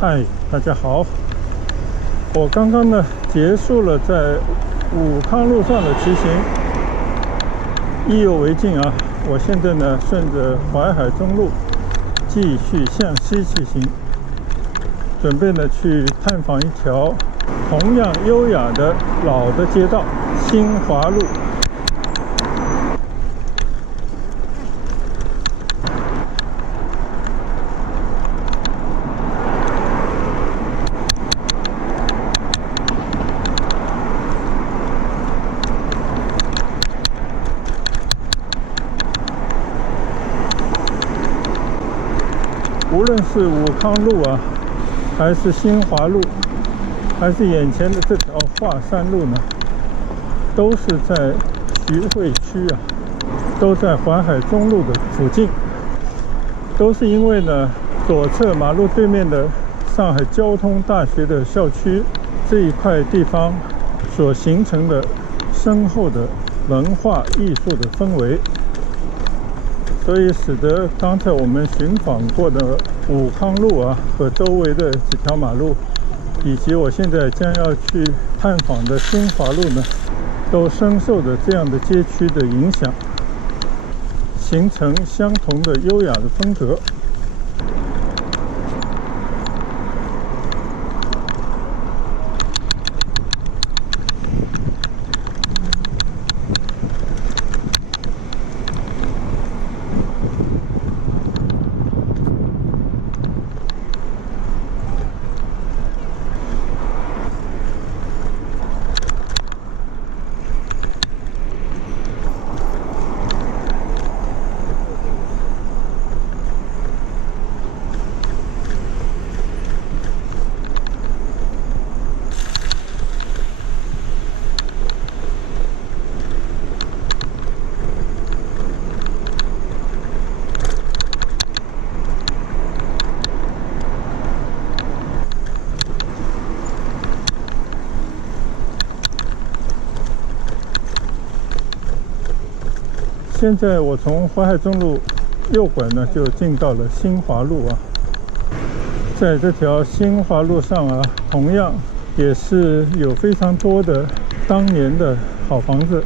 嗨，大家好！我刚刚呢结束了在武康路上的骑行，意犹未尽啊！我现在呢顺着淮海中路继续向西骑行，准备呢去探访一条同样优雅的老的街道——新华路。无论是武康路啊，还是新华路，还是眼前的这条华山路呢，都是在徐汇区啊，都在淮海中路的附近，都是因为呢，左侧马路对面的上海交通大学的校区这一块地方所形成的深厚的文化艺术的氛围。所以使得刚才我们寻访过的武康路啊和周围的几条马路，以及我现在将要去探访的新华路呢，都深受着这样的街区的影响，形成相同的优雅的风格。现在我从淮海中路右拐呢，就进到了新华路啊。在这条新华路上啊，同样也是有非常多的当年的好房子。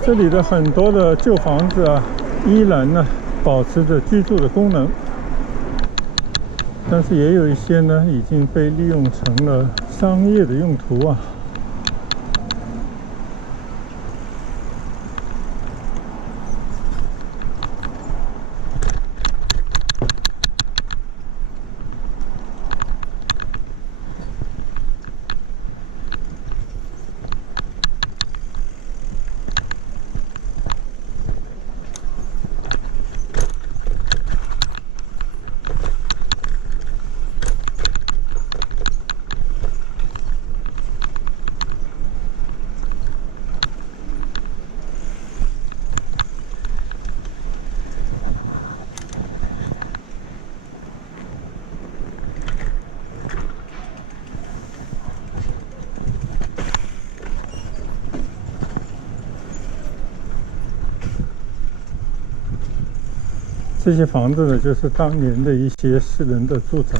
这里的很多的旧房子啊，依然呢保持着居住的功能，但是也有一些呢已经被利用成了商业的用途啊。这些房子呢，就是当年的一些私人的住宅。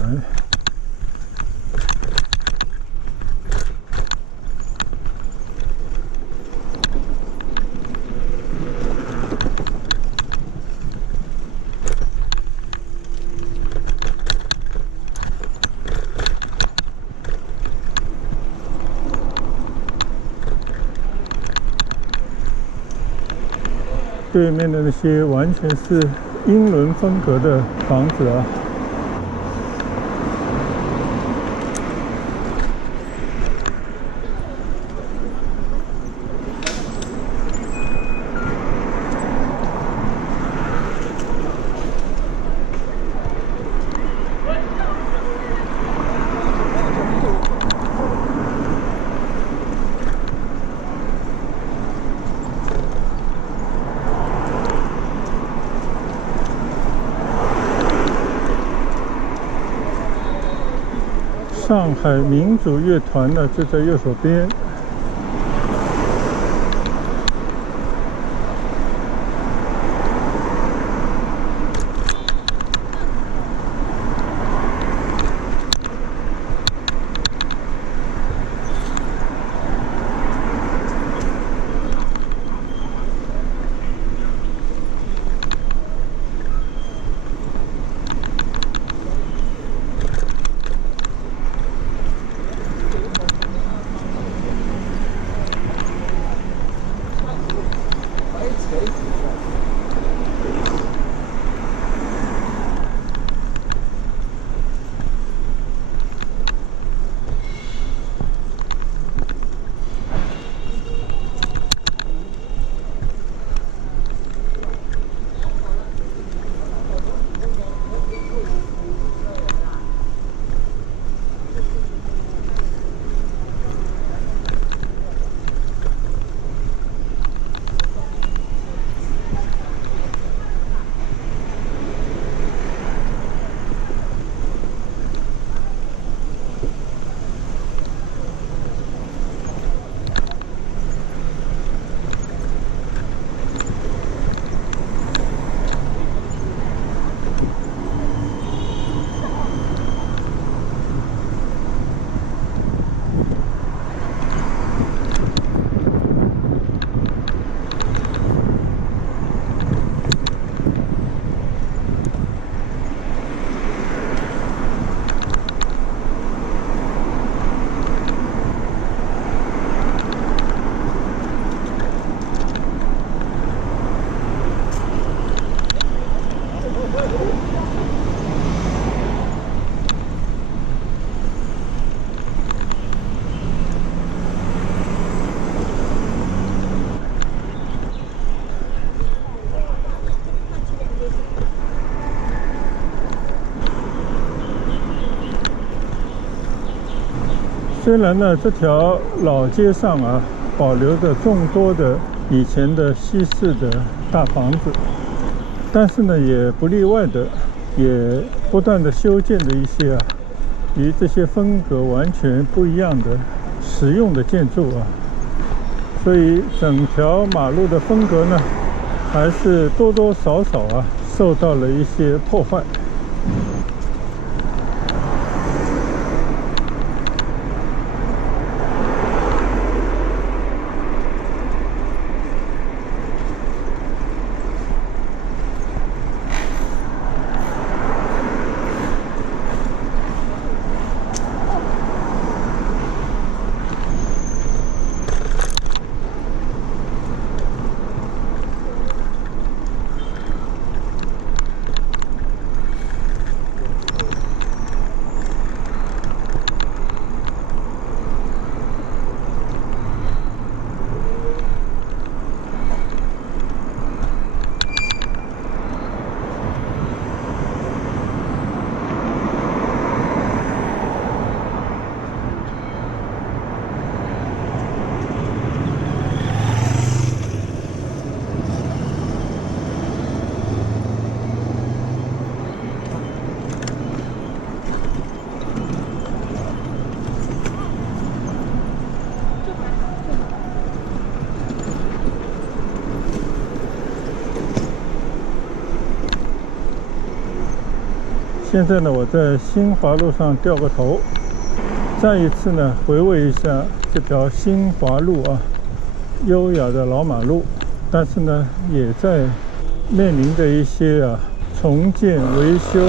对面的那些完全是英伦风格的房子啊，上海民族乐团呢就在右手边。虽然呢，这条老街上啊，保留着众多的以前的西式的大房子，但是呢，也不例外的，也不断的修建的一些啊，与这些风格完全不一样的实用的建筑啊，所以整条马路的风格呢，还是多多少少啊，受到了一些破坏。现在呢，我在新华路上掉个头，再一次呢回味一下这条新华路啊，优雅的老马路，但是呢，也在面临着一些重建维修。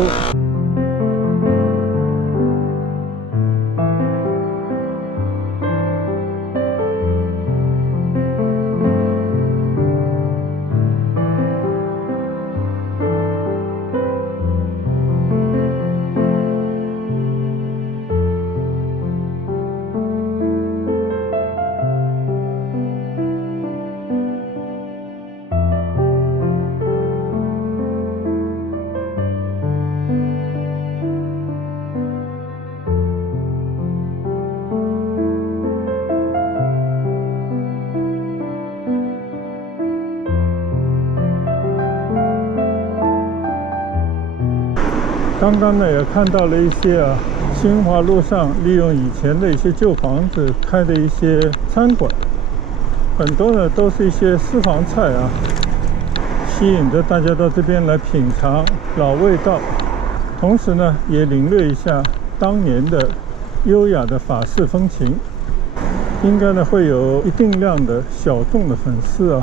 刚刚呢也看到了一些新华路上利用以前的一些旧房子开的一些餐馆，很多呢都是一些私房菜吸引着大家到这边来品尝老味道，同时呢也领略一下当年的优雅的法式风情，应该呢会有一定量的小众的粉丝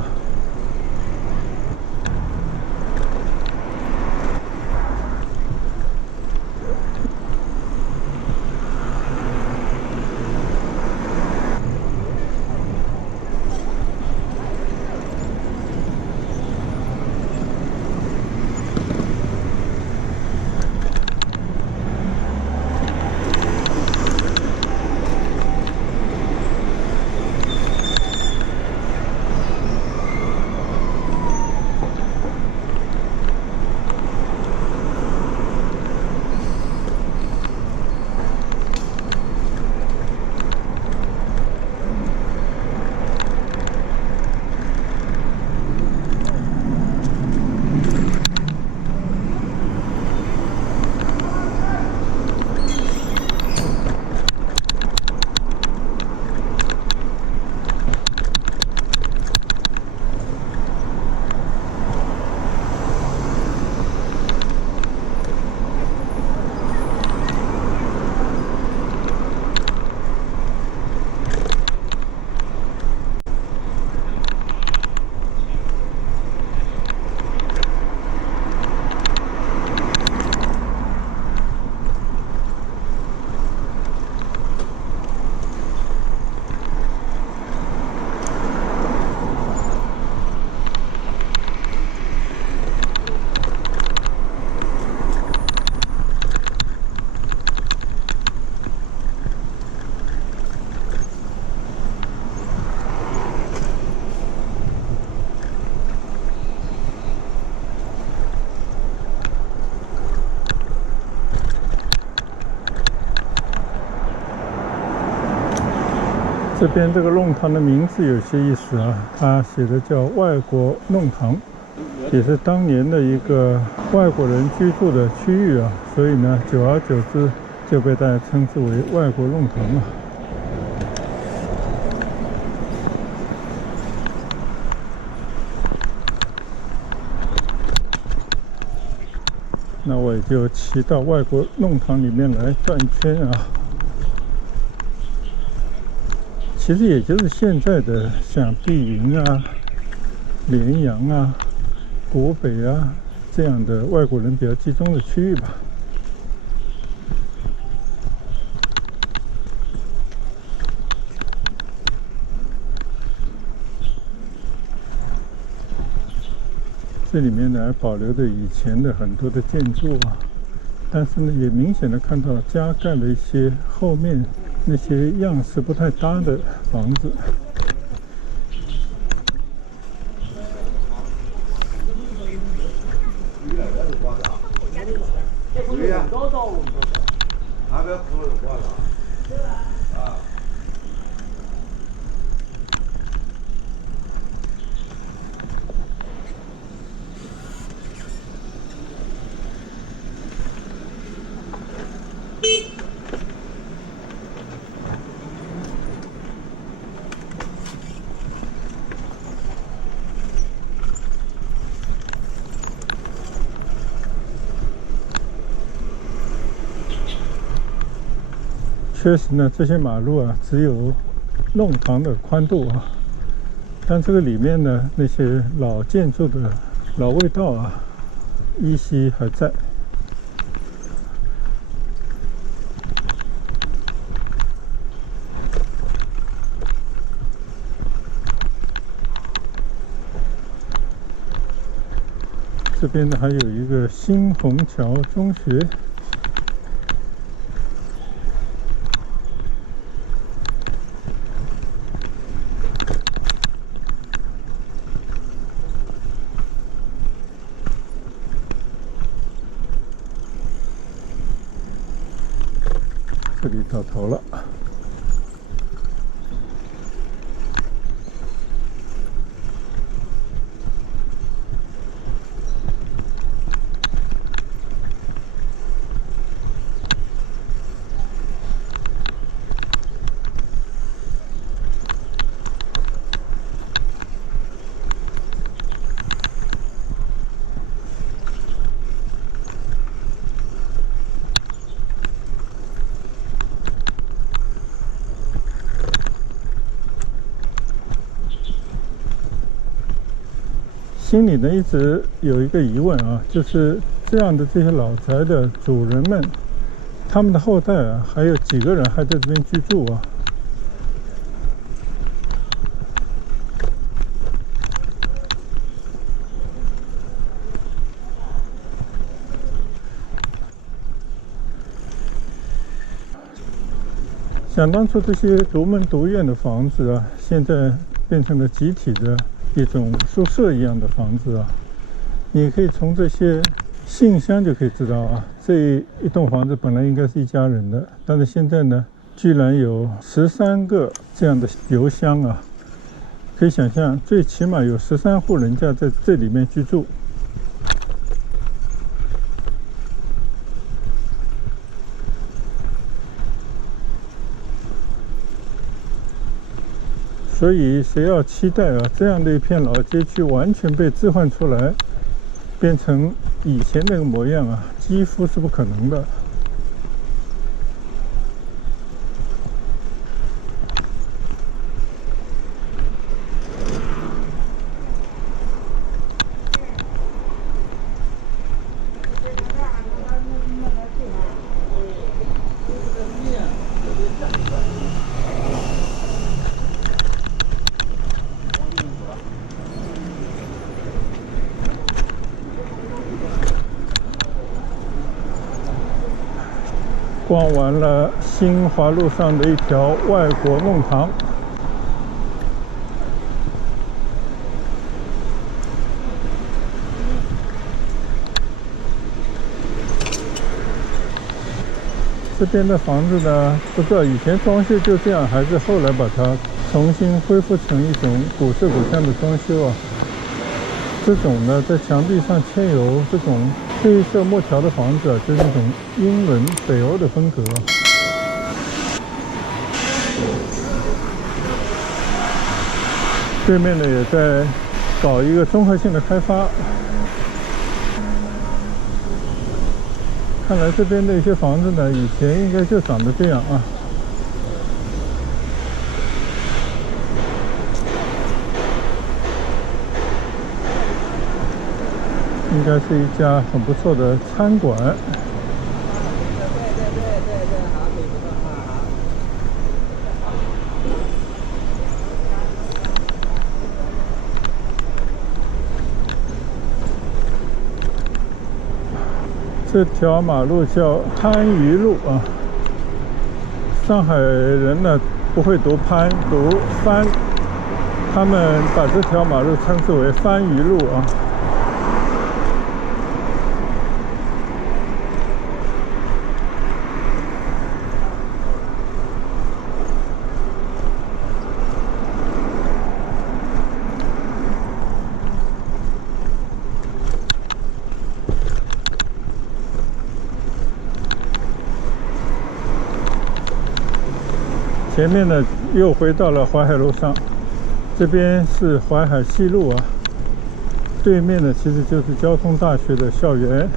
这边这个弄堂的名字有些意思它写的叫外国弄堂，也是当年的一个外国人居住的区域所以呢，久而久之就被大家称之为外国弄堂了。那我也就骑到外国弄堂里面来转一圈其实也就是现在的像碧云联阳国北这样的外国人比较集中的区域吧。这里面呢保留着以前的很多的建筑但是呢也明显的看到加盖了一些后面那些样式不太搭的房子。对呀，那边哭了挂了。确实呢，这些马路啊只有弄堂的宽度啊，但这个里面呢，那些老建筑的老味道啊，依稀还在。这边呢还有一个新虹桥中学。这里到头了。心里呢一直有一个疑问啊，就是这样的这些老宅的主人们，他们的后代啊，还有几个人还在这边居住啊？想当初这些独门独院的房子啊，现在变成了集体的一种宿舍一样的房子啊，你可以从这些信箱就可以知道啊，这一栋房子本来应该是一家人的，但是现在呢，居然有13个这样的邮箱啊，可以想象，最起码有13户人家在这里面居住。所以谁要期待啊，这样的一片老街区完全被置换出来，变成以前那个模样啊，几乎是不可能的。逛完了新华路上的一条外国弄堂，这边的房子呢，不知道以前装修就这样，还是后来把它重新恢复成一种古色古香的装修啊。这种呢，在墙壁上嵌有这种黑色木条的房子啊，就是一种英伦北欧的风格。对面呢也在搞一个综合性的开发，看来这边的一些房子呢，以前应该就长得这样啊。应该是一家很不错的餐馆。对，好，可以不错啊，好。这条马路叫番禺路啊，上海人呢不会读番，读番，他们把这条马路称之为番禺路啊。前面呢又回到了淮海路上，这边是淮海西路啊，对面呢其实就是交通大学的校园。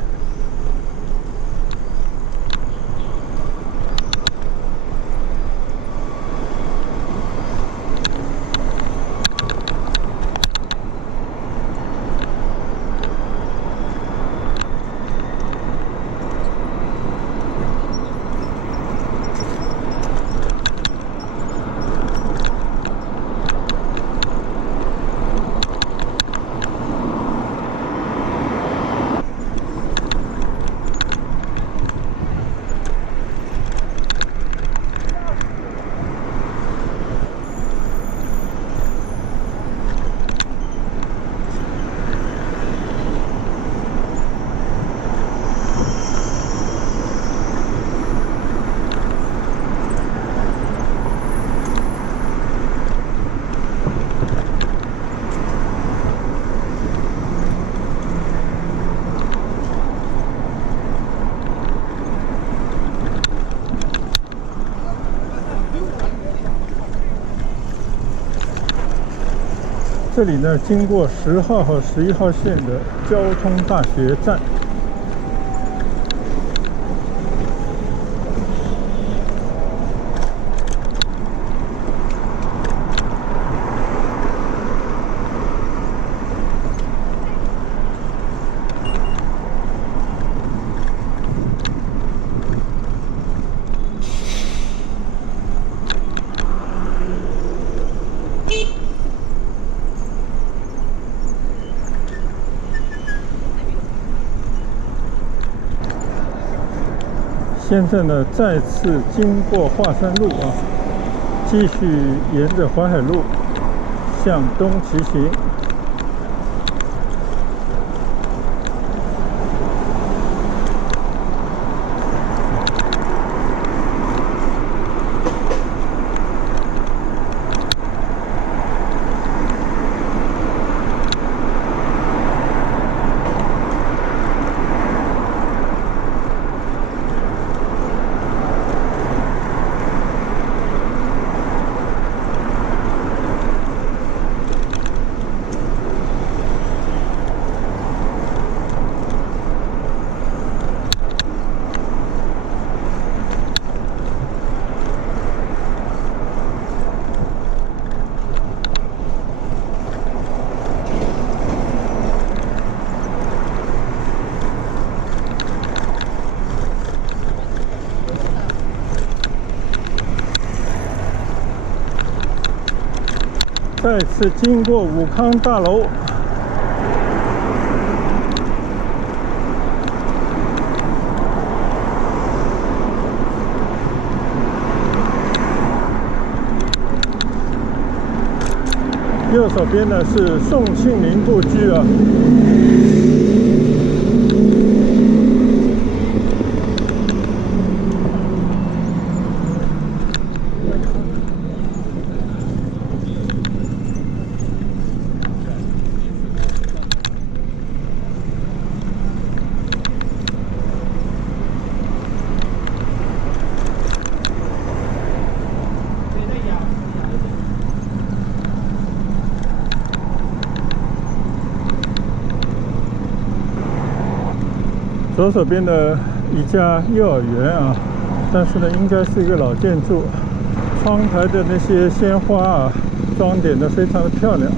这里呢，经过10号和11号线的交通大学站。现在呢，再次经过华山路啊，继续沿着淮海路向东骑行。再次经过武康大楼，右手边呢是宋庆龄故居啊。左手边的一家幼儿园啊，但是呢，应该是一个老建筑，窗台的那些鲜花啊，装点得非常的漂亮。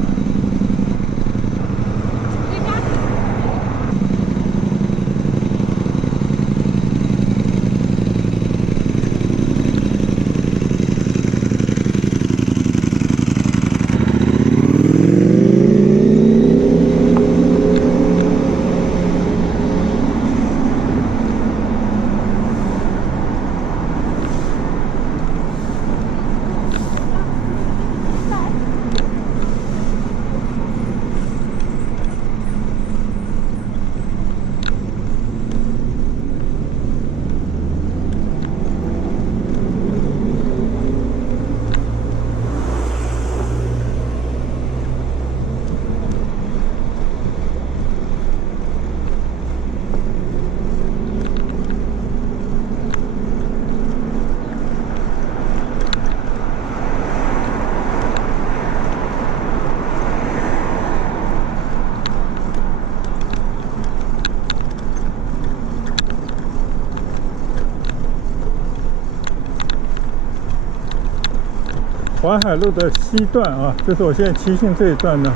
淮海路的西段啊，就是我现在骑行这一段呢，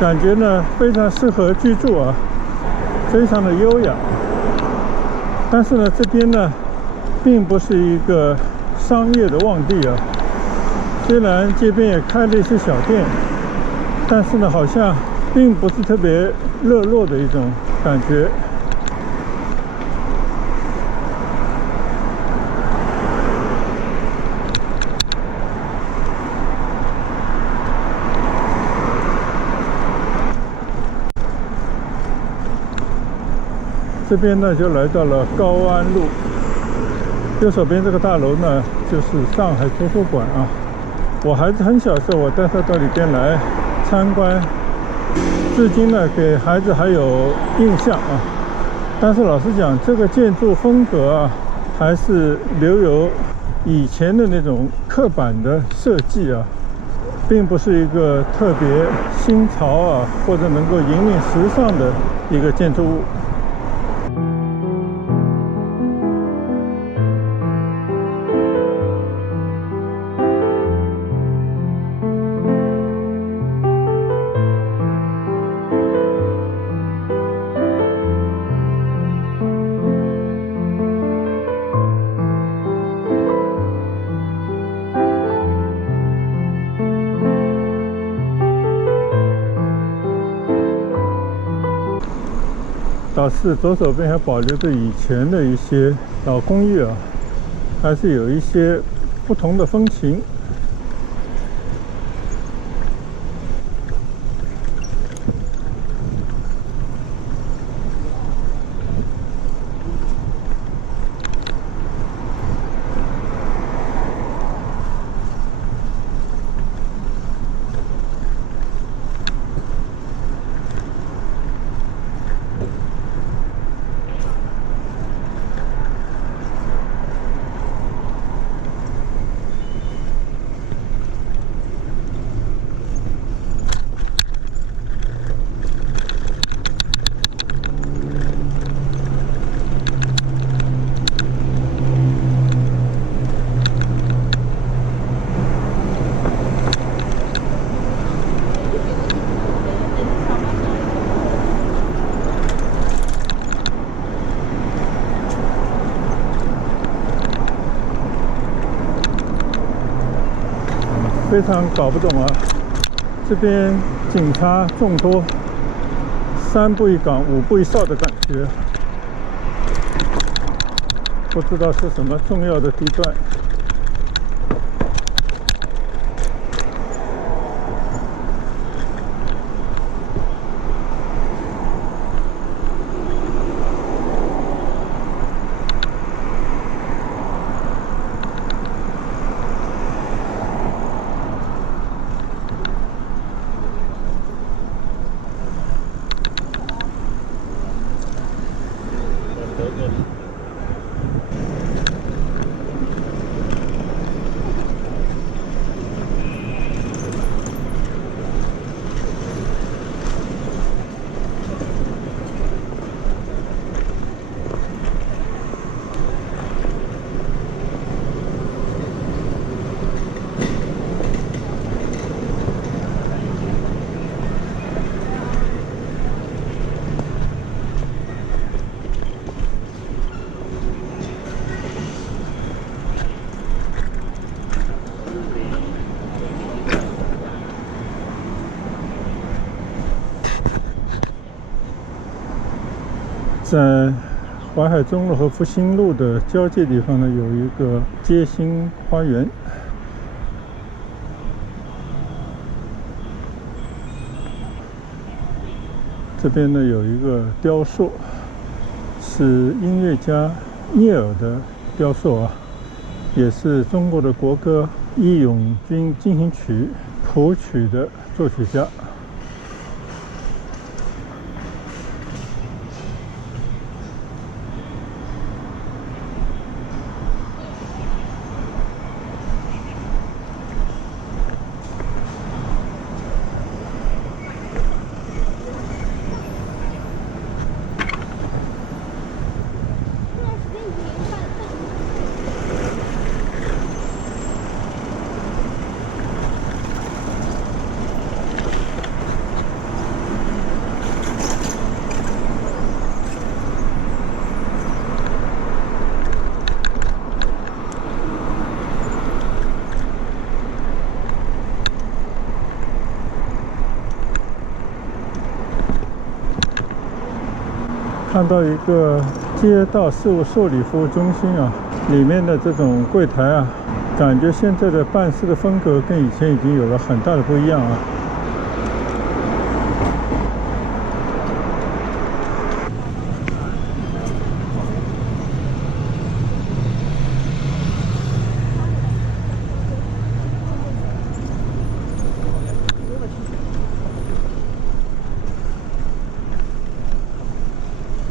感觉呢非常适合居住啊，非常的优雅。但是呢，这边呢并不是一个商业的旺地啊，虽然街边也开了一些小店，但是呢好像并不是特别热络的一种感觉。这边呢就来到了高安路，右手边这个大楼呢就是上海图书馆啊。我孩子很小的时候，我带他到里边来参观，至今呢给孩子还有印象啊。但是老实讲，这个建筑风格啊，还是留有以前的那种刻板的设计啊。并不是一个特别新潮啊，或者能够引领时尚的一个建筑物。岛市左手边还保留着以前的一些老公寓啊，还是有一些不同的风情。非常搞不懂啊，这边警察众多，3步一岗5步一哨的感觉，不知道是什么重要的地段。在淮海中路和复兴路的交界地方呢，有一个街心花园。这边呢有一个雕塑，是音乐家聂耳的雕塑啊，也是中国的国歌《义勇军进行曲》谱曲的作曲家。看到一个街道事务受理服务中心啊，里面的这种柜台啊，感觉现在的办事的风格跟以前已经有了很大的不一样啊。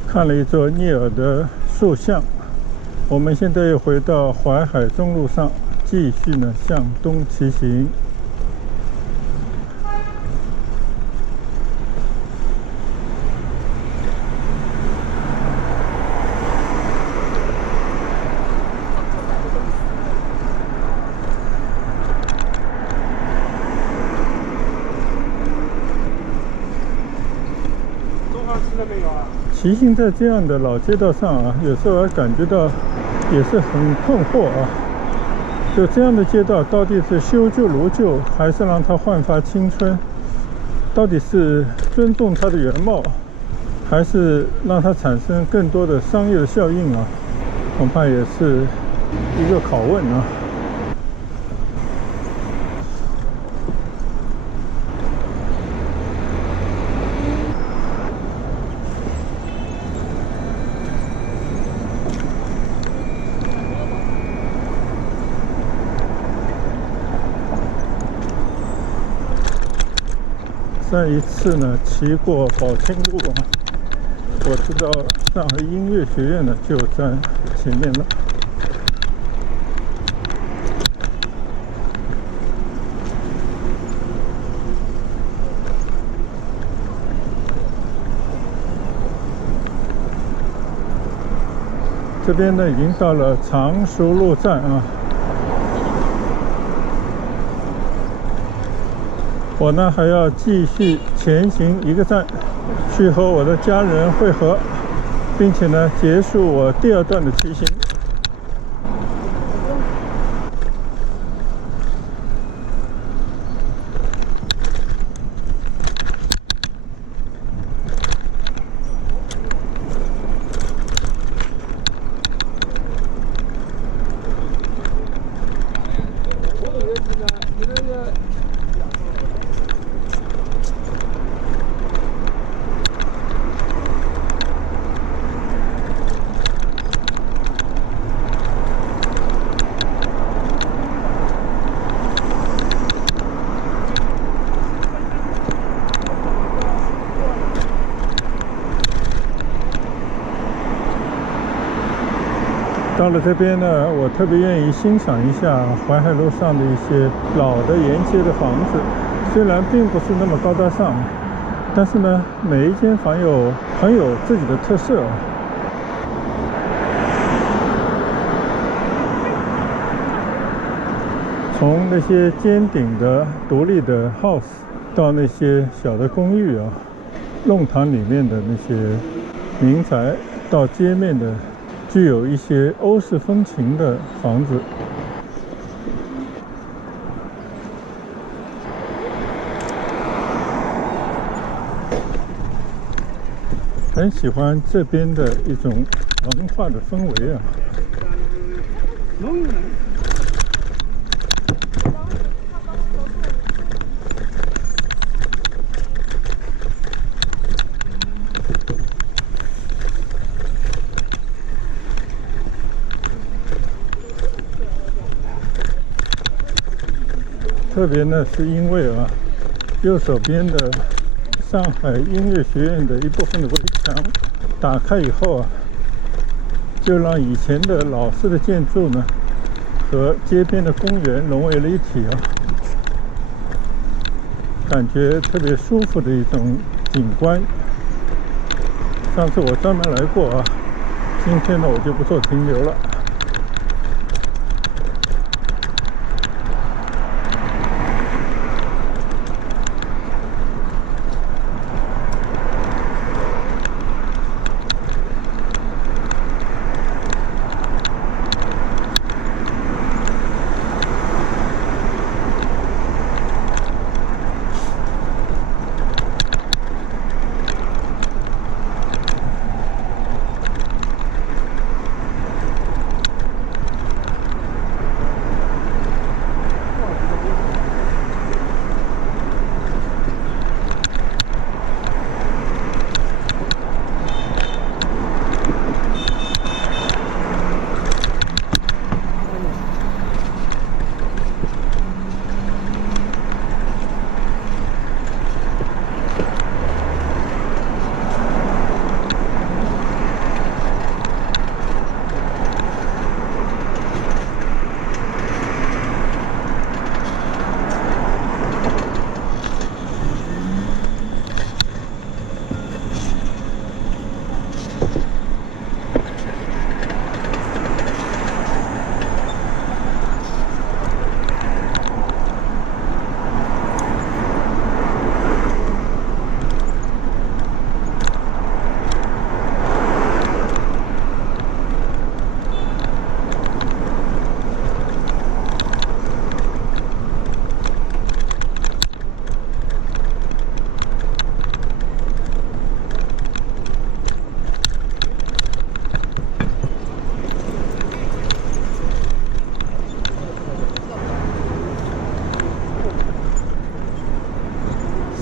看了一座聂耳的塑像，我们现在又回到淮海中路上，继续呢向东骑行。骑行在这样的老街道上啊，有时候还感觉到也是很困惑啊。就这样的街道，到底是修旧如旧，还是让它焕发青春？到底是尊重它的原貌，还是让它产生更多的商业的效应啊？恐怕也是一个拷问啊。上一次呢，骑过宝清路啊，我知道上海音乐学院呢就在前面了。这边呢已经到了常熟路站啊。我呢还要继续前行一个站，去和我的家人会合，并且呢结束我第二段的骑行。到了这边呢，我特别愿意欣赏一下淮海路上的一些老的沿街的房子，虽然并不是那么高大上，但是呢，每一间房很有自己的特色。从那些尖顶的独立的 house 到那些小的公寓啊，弄堂里面的那些民宅，到街面的具有一些欧式风情的房子。很喜欢这边的一种文化的氛围啊。特别呢，是因为啊，右手边的上海音乐学院的一部分的围墙打开以后啊，就让以前的老式的建筑呢和街边的公园融为了一体啊，感觉特别舒服的一种景观。上次我专门来过啊，今天呢我就不做停留了。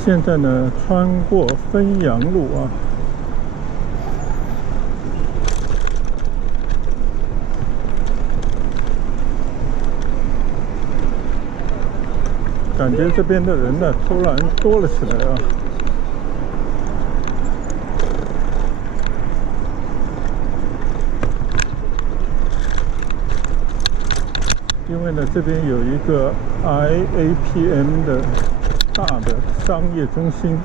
现在呢，穿过汾阳路啊，感觉这边的人呢突然多了起来啊。因为呢，这边有一个 IAPM 的大的商业中心，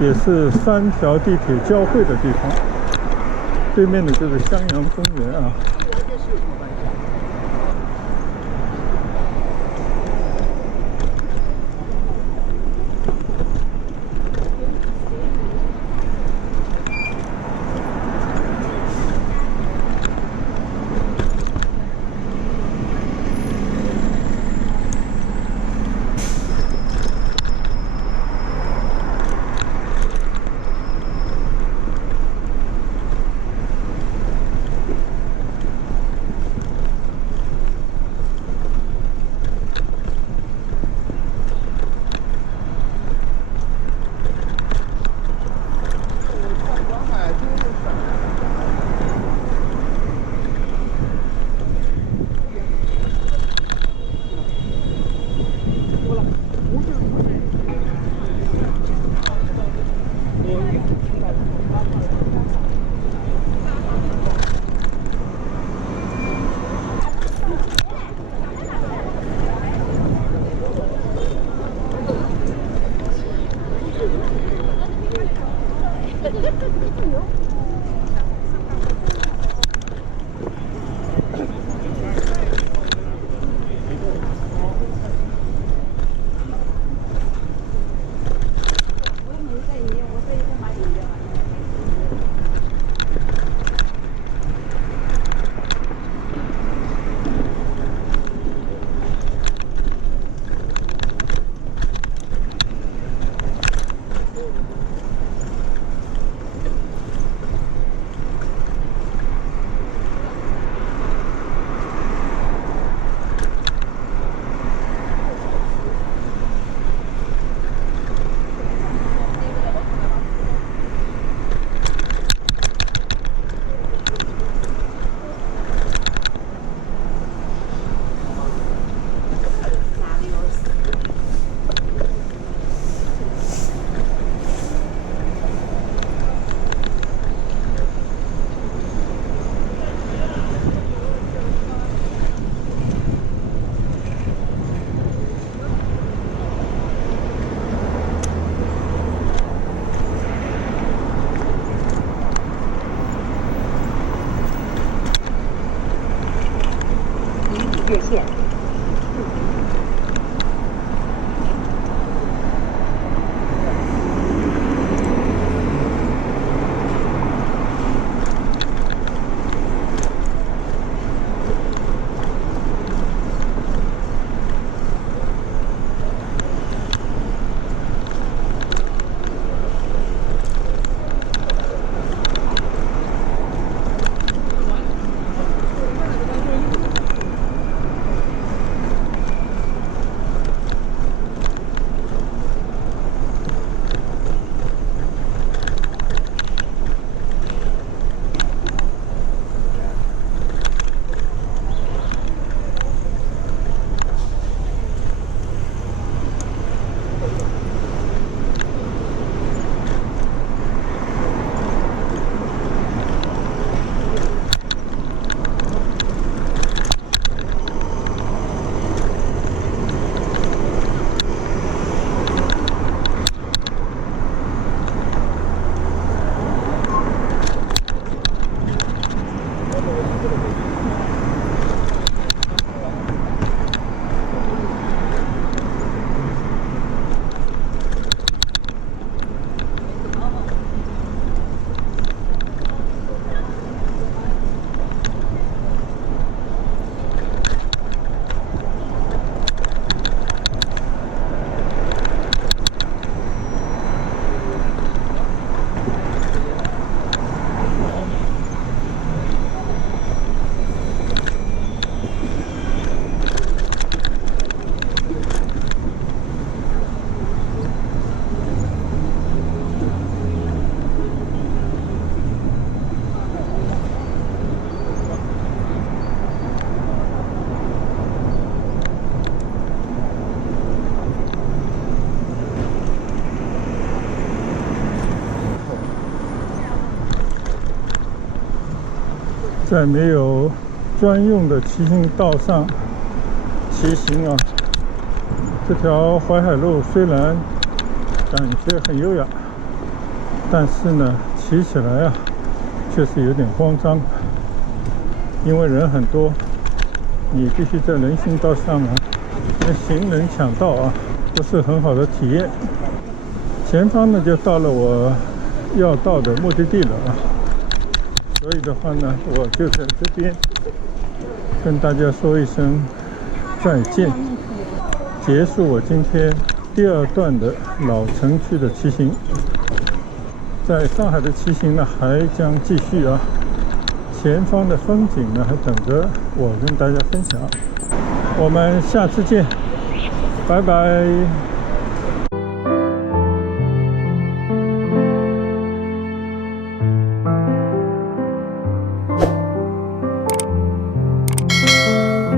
也是3条地铁交汇的地方。对面的就是襄阳公园啊。在没有专用的骑行道上骑行啊。这条淮海路虽然感觉很优雅，但是呢，骑起来啊，确实有点慌张，因为人很多，你必须在人行道上啊，跟行人抢道啊，不是很好的体验。前方呢，就到了我要到的目的地了啊，所以的话呢，我就在这边跟大家说一声再见，结束我今天第二段的老城区的骑行。在上海的骑行呢，还将继续啊，前方的风景呢，还等着我跟大家分享。我们下次见，拜拜。